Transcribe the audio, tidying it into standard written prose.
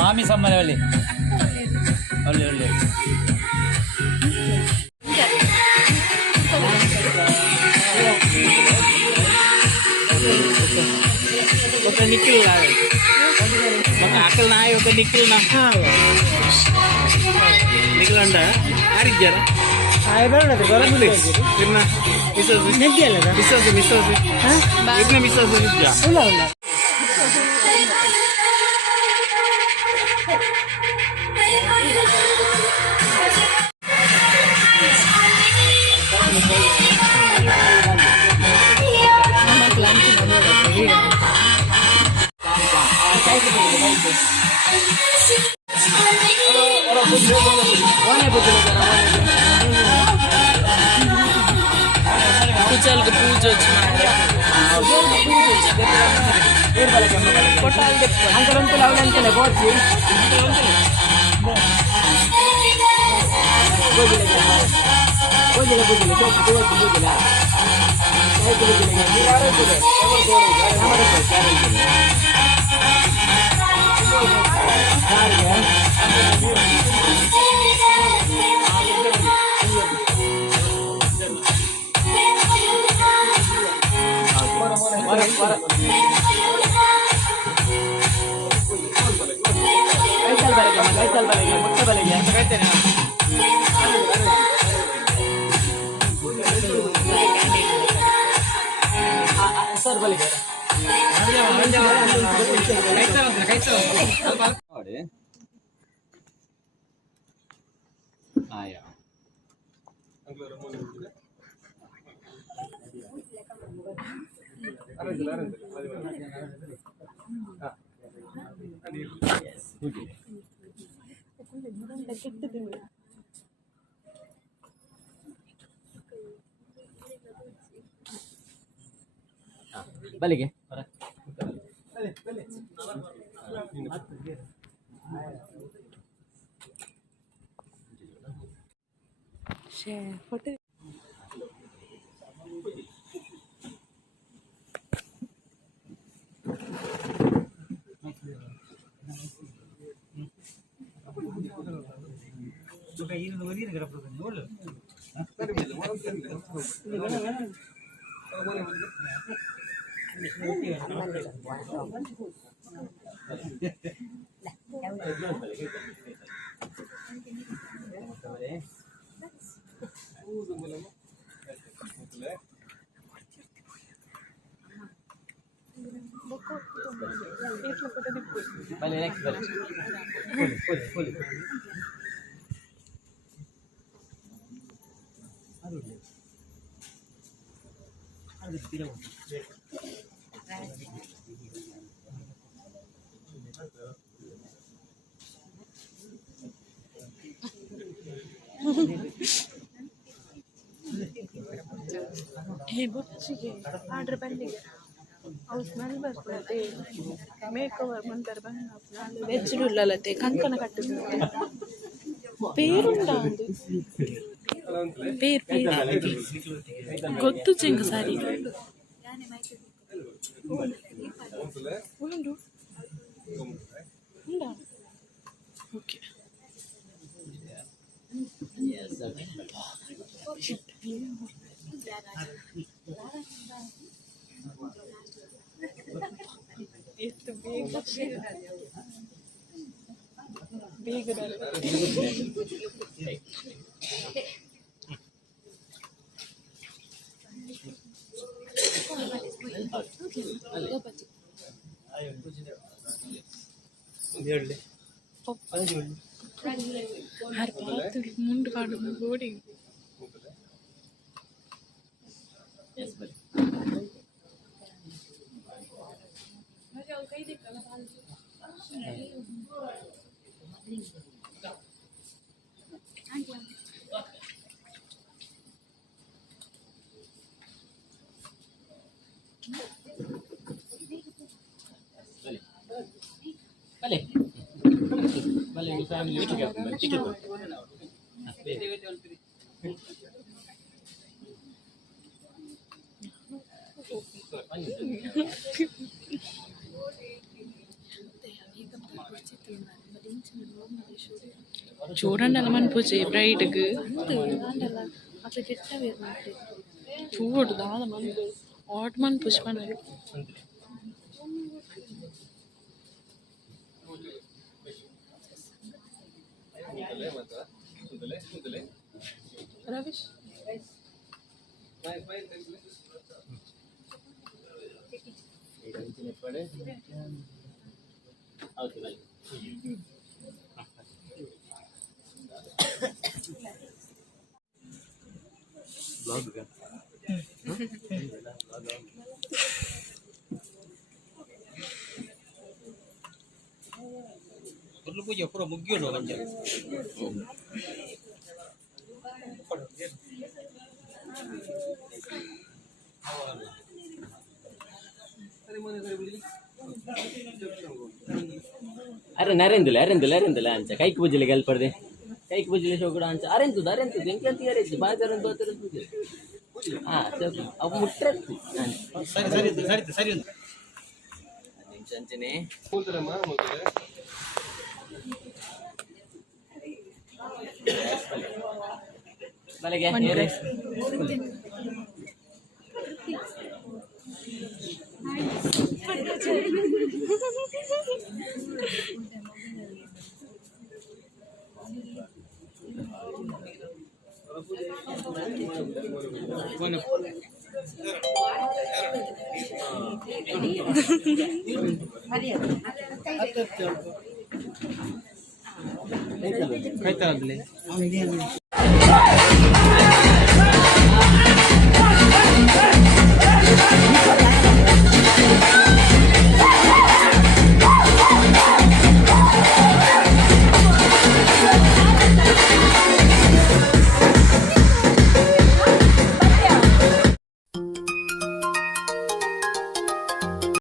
മാമി സമ്മതമല്ലേ ഒള്ളി ഒള്ളി Oke nikil lah. Maka akal naik oke nikil nah. Nikil anda. Hari jara. Ayo baru nanti kalau boleh. Karena bisa sih. Nikil lah. Bisa sih. Hah? Karena bisa sih juga. Ulah. Kucal ke pujo angkaran tu lawan tu le bot sih balik ya. Balik. Share foto. Suka ini tuh begini kerap tuh dulu. ಬಲೆ next ಬಲೆ full ಬೊಚ್ಚಿಗೆ order ಬಂದಿಗೆ ಅವು smell ಬರ್ತದೆ make over ಮುಂತಾರೆ ಬಂದು veg ಉಳ್ಳಲತ್ತೆ ಕಂಕಣ ಕಟ್ಟಿದ್ರೆ పేరుండా పేరు పేరు ಗೊತ್ತು ಚೆಂಗ ಸಾರಿ ಉಂಡು ಉಂಡಾ ಓಕೆ ಎಷ್ಟು ಬೇಗ ಮುಂಡು ಕಾಡು ಗೋಡಿ ಬಲೆ ಬಲೆ ಫ್ಯಾಮಿಲಿ చూడండి అలా మన పూజ బ్రైట్కి అట్లా గిట్ట చూడు దాదా మన ఆట్ మన Pushpa రవిష్ perlu punya pro mungkin loh kan अरे नरेंद्र आमच्या काही पूजेला गेल पडदे काही पूजेला शोकड आमच्या अरे तू इंक्यांती अरे बाजारात दोतर पूजे हा चल अब मुट्रे सरी इंचंचने बोलतरಮ್ಮ ಮನೆಗೆ काय